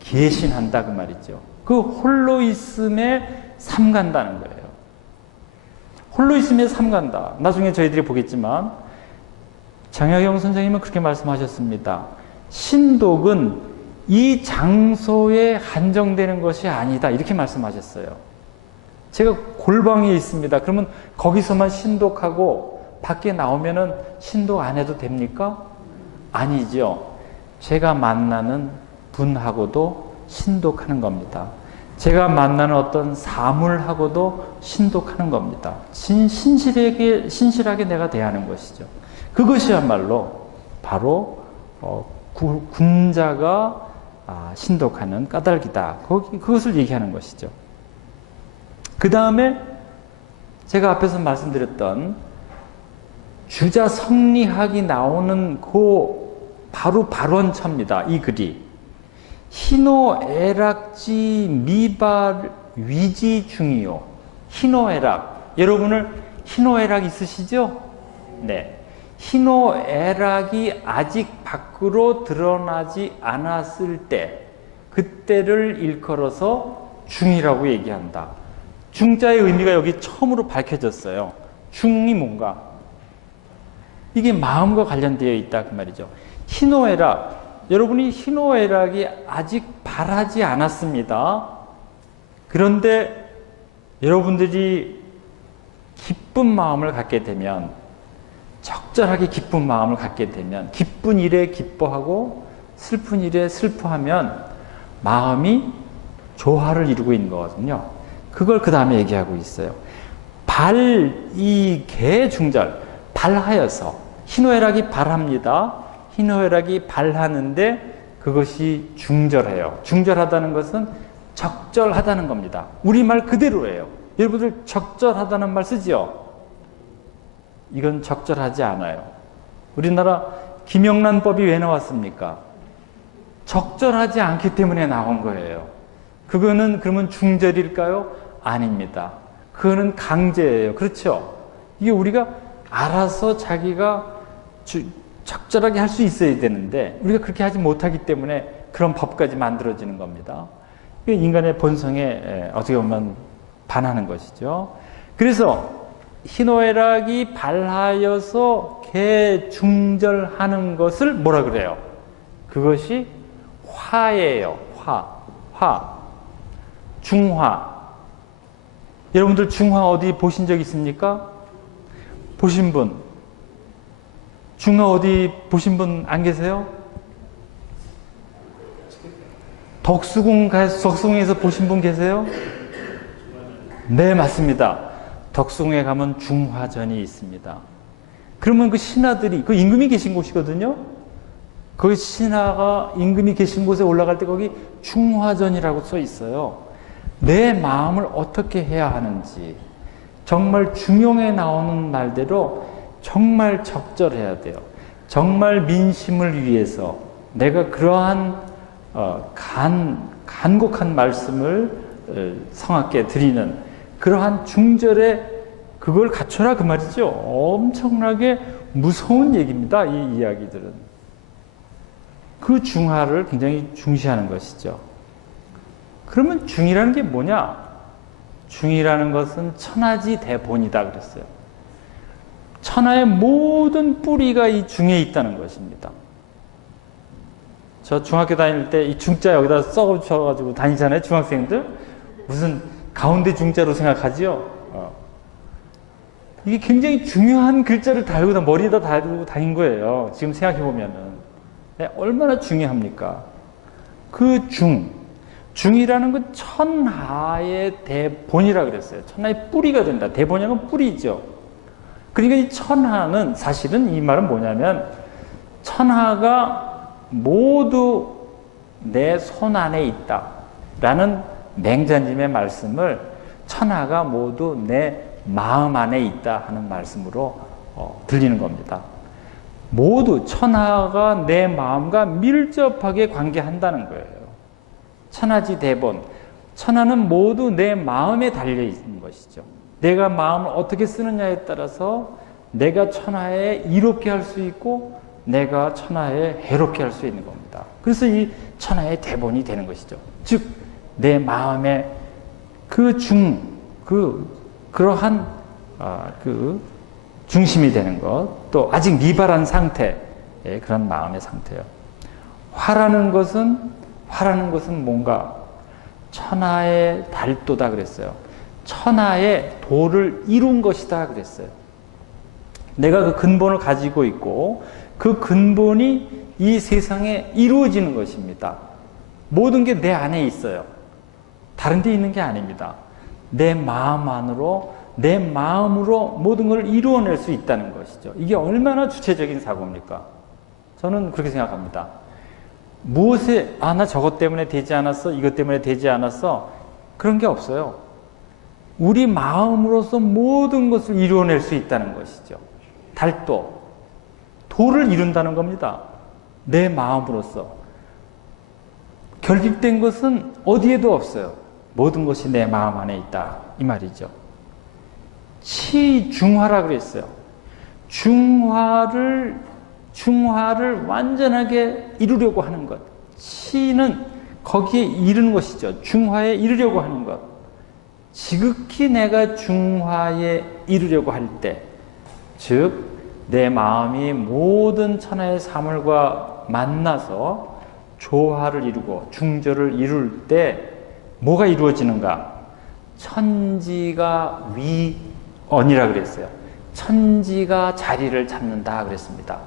계신한다 그 말이죠. 그 홀로 있음에 삼간다는 거예요. 홀로 있음에 삼간다. 나중에 저희들이 보겠지만 정약용 선생님은 그렇게 말씀하셨습니다. 신독은 이 장소에 한정되는 것이 아니다. 이렇게 말씀하셨어요. 제가 골방에 있습니다. 그러면 거기서만 신독하고 밖에 나오면은 신독 안 해도 됩니까? 아니죠. 제가 만나는 분하고도 신독하는 겁니다. 제가 만나는 어떤 사물하고도 신독하는 겁니다. 신실하게 내가 대하는 것이죠. 그것이야말로 바로 군자가 신독하는 까닭이다. 그것을 얘기하는 것이죠. 그 다음에 제가 앞에서 말씀드렸던 주자 성리학이 나오는 바로 발원처입니다. 이 글이. 희노애락지 미발 위지 중이요. 희노애락. 여러분을 희노애락 있으시죠? 네. 희노애락이 아직 밖으로 드러나지 않았을 때, 그때를 일컬어서 중이라고 얘기한다. 중자의 의미가 여기 처음으로 밝혀졌어요. 중이 뭔가? 이게 마음과 관련되어 있다 그 말이죠. 희노애락, 여러분이 희노애락이 아직 발하지 않았습니다. 그런데 여러분들이 기쁜 마음을 갖게 되면, 적절하게 기쁜 마음을 갖게 되면, 기쁜 일에 기뻐하고 슬픈 일에 슬퍼하면 마음이 조화를 이루고 있는 거거든요. 그걸 그 다음에 얘기하고 있어요. 이 개 중절, 발하여서. 희노애락이 발합니다. 희노애락이 발하는데 그것이 중절해요. 중절하다는 것은 적절하다는 겁니다. 우리말 그대로예요. 여러분들 적절하다는 말 쓰지요? 이건 적절하지 않아요. 우리나라 김영란법이 왜 나왔습니까? 적절하지 않기 때문에 나온 거예요. 그거는 그러면 중절일까요? 아닙니다. 그거는 강제예요. 그렇죠? 이게 우리가 알아서 자기가 적절하게 할 수 있어야 되는데 우리가 그렇게 하지 못하기 때문에 그런 법까지 만들어지는 겁니다. 이게 인간의 본성에 어떻게 보면 반하는 것이죠. 그래서 희노애락이 발하여서 개중절하는 것을 뭐라 그래요? 그것이 화예요. 화. 중화. 여러분들 중화 어디 보신 적 있습니까? 보신 분? 중화 어디 보신 분 안 계세요? 덕수궁에서 보신 분 계세요? 네, 맞습니다. 덕수궁에 가면 중화전이 있습니다. 그러면 그 신하들이, 그 임금이 계신 곳이거든요? 그 신하가 임금이 계신 곳에 올라갈 때 거기 중화전이라고 써 있어요. 내 마음을 어떻게 해야 하는지, 정말 중용에 나오는 말대로 정말 적절해야 돼요. 정말 민심을 위해서 내가 그러한 간곡한 말씀을 성악께 드리는 그러한 중절에 그걸 갖춰라 그 말이죠. 엄청나게 무서운 얘기입니다. 이 이야기들은. 그 중화를 굉장히 중시하는 것이죠. 그러면 중이라는 게 뭐냐? 중이라는 것은 천하지 대본이다 그랬어요. 천하의 모든 뿌리가 이 중에 있다는 것입니다. 저 중학교 다닐 때 이 중자 여기다 써붙여가지고 다니잖아요, 중학생들. 무슨 가운데 중자로 생각하지요? 이게 굉장히 중요한 글자를 달고 머리에다 달고 다닌 거예요. 지금 생각해보면은. 네, 얼마나 중요합니까? 그 중이라는 건 천하의 대본이라 그랬어요. 천하의 뿌리가 된다. 대본이란 뿌리죠. 그러니까 이 천하는 사실은 이 말은 뭐냐면 천하가 모두 내 손 안에 있다 라는 맹자님의 말씀을 천하가 모두 내 마음 안에 있다 하는 말씀으로 들리는 겁니다. 모두 천하가 내 마음과 밀접하게 관계한다는 거예요. 천하지 대본. 천하는 모두 내 마음에 달려 있는 것이죠. 내가 마음을 어떻게 쓰느냐에 따라서 내가 천하에 이롭게 할 수 있고 내가 천하에 해롭게 할 수 있는 겁니다. 그래서 이 천하의 대본이 되는 것이죠. 즉, 내 마음의 그러한 그 중심이 되는 것, 또 아직 미발한 상태의 그런 마음의 상태예요. 화라는 것은 뭔가 천하의 달도다 그랬어요. 천하의 도를 이룬 것이다 그랬어요. 내가 그 근본을 가지고 있고 그 근본이 이 세상에 이루어지는 것입니다. 모든 게 내 안에 있어요. 다른 데 있는 게 아닙니다. 내 마음 안으로, 내 마음으로 모든 걸 이루어낼 수 있다는 것이죠. 이게 얼마나 주체적인 사고입니까? 저는 그렇게 생각합니다. 무엇에 나 저것 때문에 되지 않았어, 이것 때문에 되지 않았어, 그런 게 없어요. 우리 마음으로서 모든 것을 이루어낼 수 있다는 것이죠. 달도 도를 이룬다는 겁니다. 내 마음으로서 결핍된 것은 어디에도 없어요. 모든 것이 내 마음 안에 있다 이 말이죠. 치중화라 그랬어요. 중화를 완전하게 이루려고 하는 것. 치는 거기에 이르는 것이죠. 중화에 이르려고 하는 것. 지극히 내가 중화에 이르려고 할 때, 즉 내 마음이 모든 천하의 사물과 만나서 조화를 이루고 중절을 이룰 때 뭐가 이루어지는가? 천지가 위언이라 그랬어요. 천지가 자리를 잡는다 그랬습니다.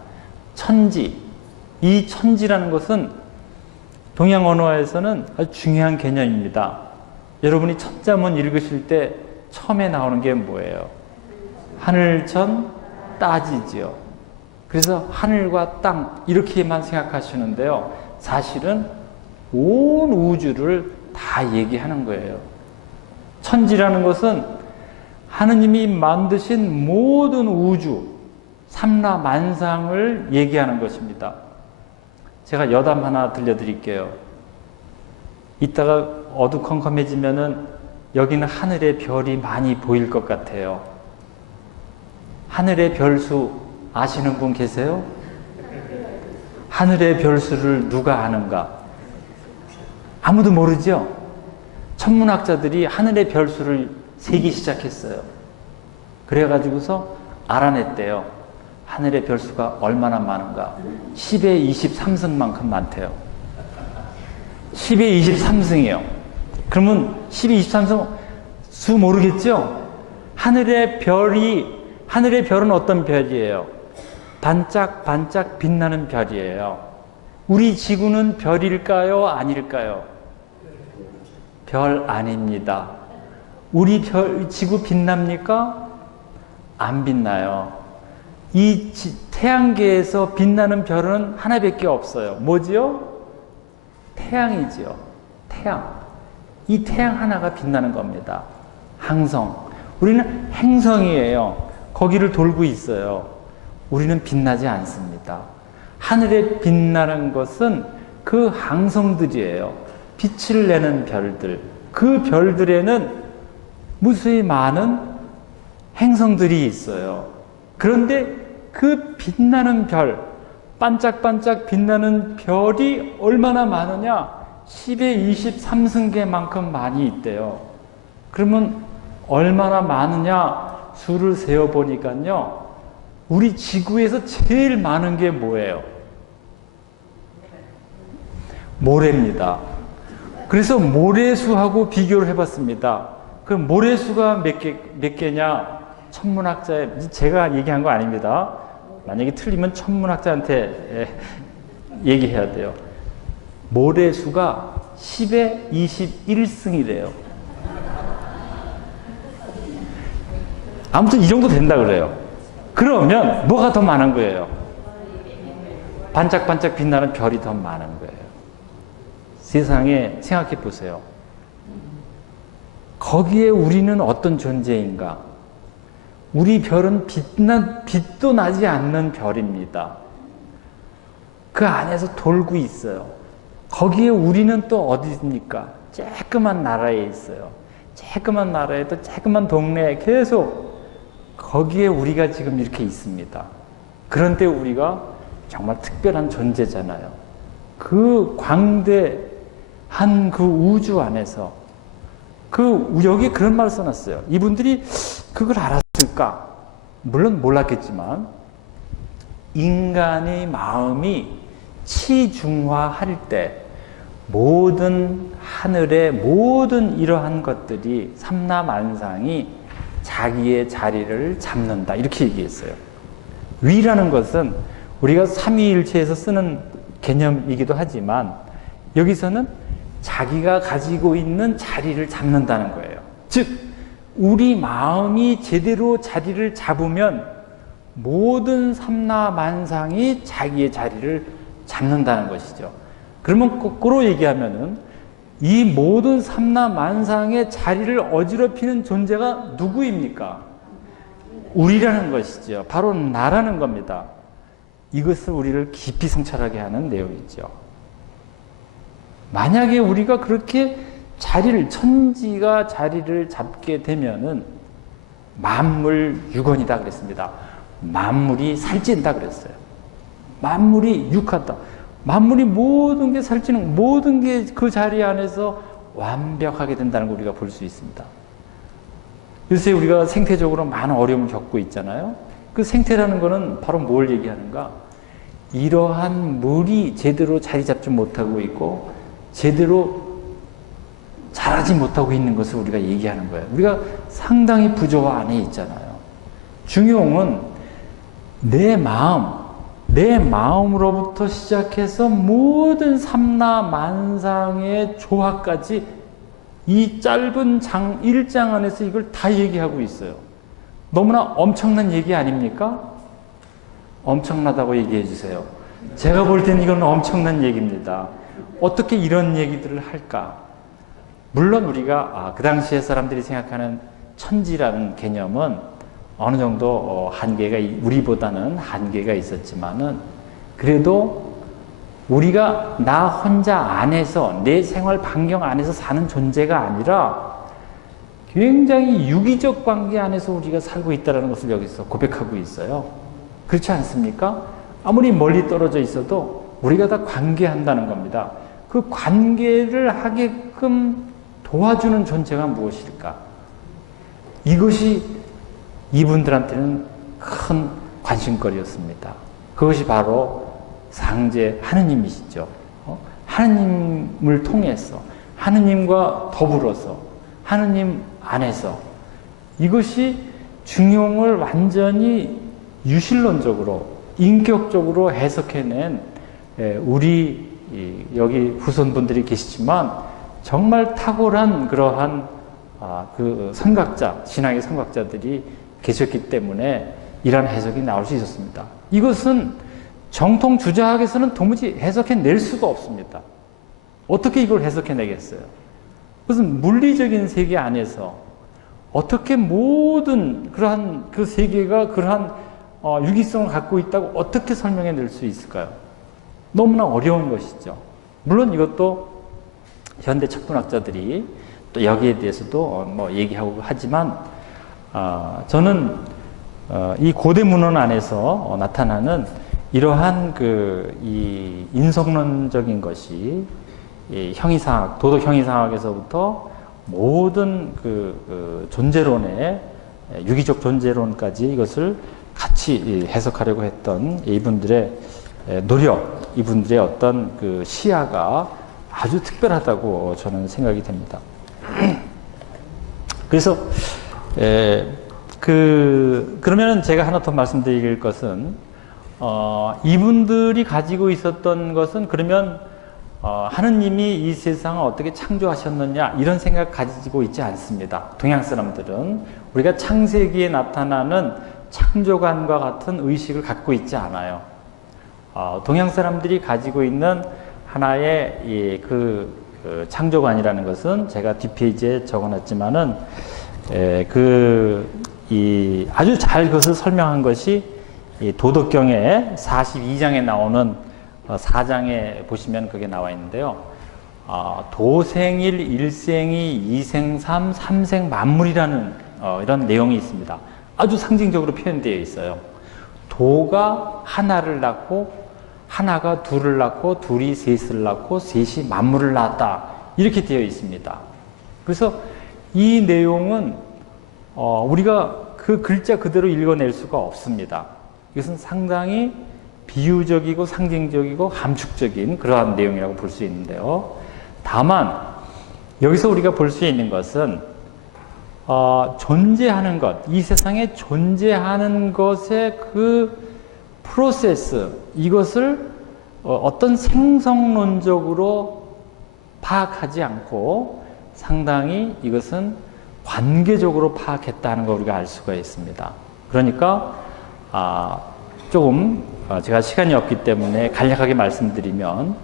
천지, 이 천지라는 것은 동양 언어에서는 아주 중요한 개념입니다. 여러분이 천자문 읽으실 때 처음에 나오는 게 뭐예요? 하늘천 따지지요. 그래서 하늘과 땅 이렇게만 생각하시는데요. 사실은 온 우주를 다 얘기하는 거예요. 천지라는 것은 하느님이 만드신 모든 우주, 삼라만상을 얘기하는 것입니다. 제가 여담 하나 들려드릴게요. 이따가 어두컴컴해지면은 여기는 하늘의 별이 많이 보일 것 같아요. 하늘의 별수 아시는 분 계세요? 하늘의 별수를 누가 아는가? 아무도 모르죠? 천문학자들이 하늘의 별수를 세기 시작했어요. 그래가지고서 알아냈대요. 하늘의 별수가 얼마나 많은가? 10의 23승만큼 많대요. 10의 23승이에요. 그러면 10의 23승 수 모르겠죠? 하늘의 별은 어떤 별이에요? 반짝반짝 빛나는 별이에요. 우리 지구는 별일까요? 아닐까요? 별 아닙니다. 우리 지구 빛납니까? 안 빛나요. 이 태양계에서 빛나는 별은 하나밖에 없어요. 뭐지요? 태양이지요. 태양. 이 태양 하나가 빛나는 겁니다. 항성. 우리는 행성이에요. 거기를 돌고 있어요. 우리는 빛나지 않습니다. 하늘에 빛나는 것은 그 항성들이에요. 빛을 내는 별들. 그 별들에는 무수히 많은 행성들이 있어요. 그런데 그 빛나는 별, 반짝반짝 빛나는 별이 얼마나 많으냐? 10의 23승계만큼 많이 있대요. 그러면 얼마나 많으냐? 수를 세어보니까요. 우리 지구에서 제일 많은 게 뭐예요? 모래입니다. 그래서 모래수하고 비교를 해봤습니다. 그 모래수가 몇 개냐? 천문학자의, 제가 얘기한 거 아닙니다. 만약에 틀리면 천문학자한테 얘기해야 돼요. 모래수가 10의 21승이래요. 아무튼 이 정도 된다 그래요. 그러면 뭐가 더 많은 거예요? 반짝반짝 빛나는 별이 더 많은 거예요. 세상에 생각해 보세요. 거기에 우리는 어떤 존재인가? 우리 별은 빛도 나지 않는 별입니다. 그 안에서 돌고 있어요. 거기에 우리는 또 어디입니까? 쬐끄만 나라에 있어요. 쬐끄만 나라에 또 쬐끄만 동네에 계속 거기에 우리가 지금 이렇게 있습니다. 그런데 우리가 정말 특별한 존재잖아요. 그 광대한 그 우주 안에서 여기 그런 말을 써놨어요. 이분들이 그걸 알았을까? 물론 몰랐겠지만 인간의 마음이 치중화할 때 모든 하늘의 모든 이러한 것들이 삼라만상이 자기의 자리를 잡는다. 이렇게 얘기했어요. 위라는 것은 우리가 삼위일체에서 쓰는 개념이기도 하지만 여기서는 자기가 가지고 있는 자리를 잡는다는 거예요. 즉, 우리 마음이 제대로 자리를 잡으면 모든 삼라만상이 자기의 자리를 잡는다는 것이죠. 그러면 거꾸로 얘기하면은 이 모든 삼라만상의 자리를 어지럽히는 존재가 누구입니까? 우리라는 것이죠. 바로 나라는 겁니다. 이것을 우리를 깊이 성찰하게 하는 내용이죠. 만약에 우리가 그렇게 천지가 자리를 잡게 되면은 만물 유건이다 그랬습니다. 만물이 살찐다 그랬어요. 만물이 육하다. 만물이 모든 게 살찌는, 모든 게 그 자리 안에서 완벽하게 된다는 걸 우리가 볼 수 있습니다. 요새 우리가 생태적으로 많은 어려움을 겪고 있잖아요. 그 생태라는 거는 바로 뭘 얘기하는가? 이러한 물이 제대로 자리 잡지 못하고 있고 제대로 자라지 못하고 있는 것을 우리가 얘기하는 거예요. 우리가 상당히 부조화 안에 있잖아요. 중용은 내 마음으로부터 시작해서 모든 삼라만상의 조화까지 이 짧은 1장 안에서 이걸 다 얘기하고 있어요. 너무나 엄청난 얘기 아닙니까? 엄청나다고 얘기해 주세요. 제가 볼 때는 이건 엄청난 얘기입니다. 어떻게 이런 얘기들을 할까? 물론 우리가 그 당시에 사람들이 생각하는 천지라는 개념은 어느 정도 한계가, 우리보다는 한계가 있었지만은 그래도 우리가 나 혼자 안에서, 내 생활 반경 안에서 사는 존재가 아니라 굉장히 유기적 관계 안에서 우리가 살고 있다는 것을 여기서 고백하고 있어요. 그렇지 않습니까? 아무리 멀리 떨어져 있어도 우리가 다 관계한다는 겁니다. 그 관계를 하게끔 도와주는 존재가 무엇일까? 이것이 이분들한테는 큰 관심거리였습니다. 그것이 바로 상제 하느님이시죠. 하느님을 통해서, 하느님과 더불어서, 하느님 안에서 이것이 중용을 완전히 유실론적으로, 인격적으로 해석해낸 우리 여기 후손분들이 계시지만 정말 탁월한 그러한 그 선각자, 신앙의 선각자들이 계셨기 때문에 이러한 해석이 나올 수 있었습니다. 이것은 정통 주자학에서는 도무지 해석해낼 수가 없습니다. 어떻게 이걸 해석해내겠어요? 무슨 물리적인 세계 안에서 어떻게 모든 그러한 그 세계가 그러한 유기성을 갖고 있다고 어떻게 설명해낼 수 있을까요? 너무나 어려운 것이죠. 물론 이것도 현대 척분학자들이 또 여기에 대해서도 뭐 얘기하고 하지만 저는 이 고대 문헌 안에서 나타나는 이러한 이 인성론적인 것이 이 형이상학, 도덕 형이상학에서부터 모든 존재론의 유기적 존재론까지 이것을 같이 해석하려고 했던 이분들의 노력, 이분들의 어떤 그 시야가 아주 특별하다고 저는 생각이 됩니다. 그래서 그러면 제가 하나 더 말씀드릴 것은 이분들이 가지고 있었던 것은 그러면 하느님이 이 세상을 어떻게 창조하셨느냐 이런 생각 가지고 있지 않습니다. 동양 사람들은 우리가 창세기에 나타나는 창조관과 같은 의식을 갖고 있지 않아요. 동양 사람들이 가지고 있는 하나의 그 창조관이라는 것은 제가 뒷페이지에 적어놨지만은 아주 잘 그것을 설명한 것이 이 도덕경의 42장에 나오는 4장에 보시면 그게 나와 있는데요. 도생일, 일생이, 이생삼, 삼생 만물이라는 이런 내용이 있습니다. 아주 상징적으로 표현되어 있어요. 도가 하나를 낳고 하나가 둘을 낳고 둘이 셋을 낳고 셋이 만물을 낳았다. 이렇게 되어 있습니다. 그래서 이 내용은 우리가 그 글자 그대로 읽어낼 수가 없습니다. 이것은 상당히 비유적이고 상징적이고 함축적인 그러한 내용이라고 볼 수 있는데요. 다만 여기서 우리가 볼 수 있는 것은 존재하는 것, 이 세상에 존재하는 것의 그 프로세스, 이것을 어떤 생성론적으로 파악하지 않고 상당히 이것은 관계적으로 파악했다는 걸 우리가 알 수가 있습니다. 그러니까 조금 제가 시간이 없기 때문에 간략하게 말씀드리면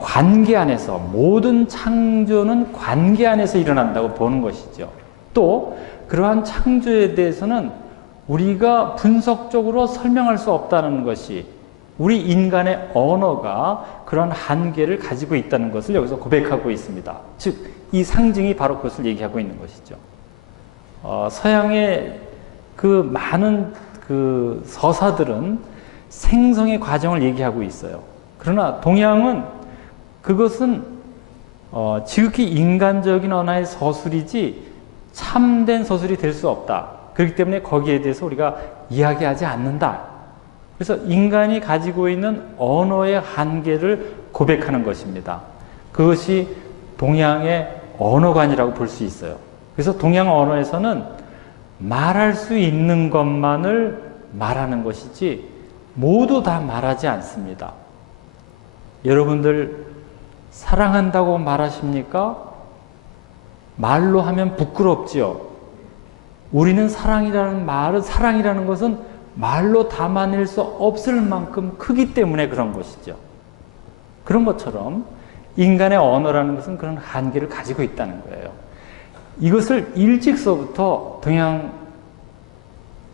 관계 안에서 모든 창조는 관계 안에서 일어난다고 보는 것이죠. 또 그러한 창조에 대해서는 우리가 분석적으로 설명할 수 없다는 것이 우리 인간의 언어가 그런 한계를 가지고 있다는 것을 여기서 고백하고 있습니다. 즉, 이 상징이 바로 그것을 얘기하고 있는 것이죠. 서양의 그 많은 그 서사들은 생성의 과정을 얘기하고 있어요. 그러나 동양은 그것은 지극히 인간적인 언어의 서술이지 참된 서술이 될 수 없다. 그렇기 때문에 거기에 대해서 우리가 이야기하지 않는다. 그래서 인간이 가지고 있는 언어의 한계를 고백하는 것입니다. 그것이 동양의 언어관이라고 볼 수 있어요. 그래서 동양 언어에서는 말할 수 있는 것만을 말하는 것이지 모두 다 말하지 않습니다. 여러분들 사랑한다고 말하십니까? 말로 하면 부끄럽지요. 우리는 사랑이라는 것은 말로 담아낼 수 없을 만큼 크기 때문에 그런 것이죠. 그런 것처럼 인간의 언어라는 것은 그런 한계를 가지고 있다는 거예요. 이것을 일찍서부터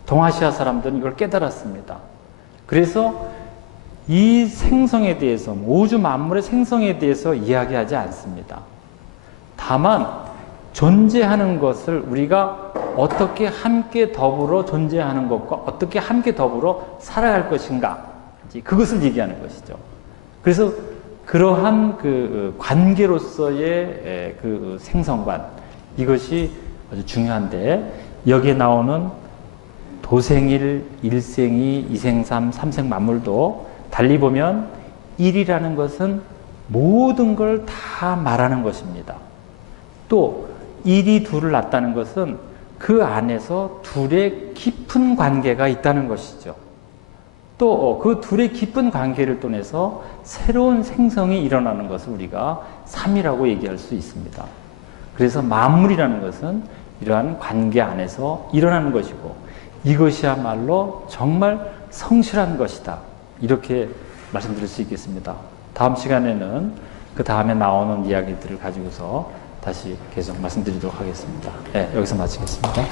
동아시아 사람들은 이걸 깨달았습니다. 그래서 이 생성에 대해서, 우주 만물의 생성에 대해서 이야기하지 않습니다. 다만 존재하는 것을 우리가 어떻게 함께 더불어 존재하는 것과 어떻게 함께 더불어 살아갈 것인가, 그것을 얘기하는 것이죠. 그래서 그러한 그 관계로서의 그 생성관, 이것이 아주 중요한데, 여기에 나오는 도생일, 일생이, 이생삼, 삼생 만물도 달리 보면 일이라는 것은 모든 걸 다 말하는 것입니다. 또 일이 둘을 낳았다는 것은 그 안에서 둘의 깊은 관계가 있다는 것이죠. 또 그 둘의 깊은 관계를 통해서 새로운 생성이 일어나는 것을 우리가 삼이라고 얘기할 수 있습니다. 그래서 만물이라는 것은 이러한 관계 안에서 일어나는 것이고, 이것이야말로 정말 성실한 것이다. 이렇게 말씀드릴 수 있겠습니다. 다음 시간에는 그 다음에 나오는 이야기들을 가지고서 다시 계속 말씀드리도록 하겠습니다. 네, 여기서 마치겠습니다.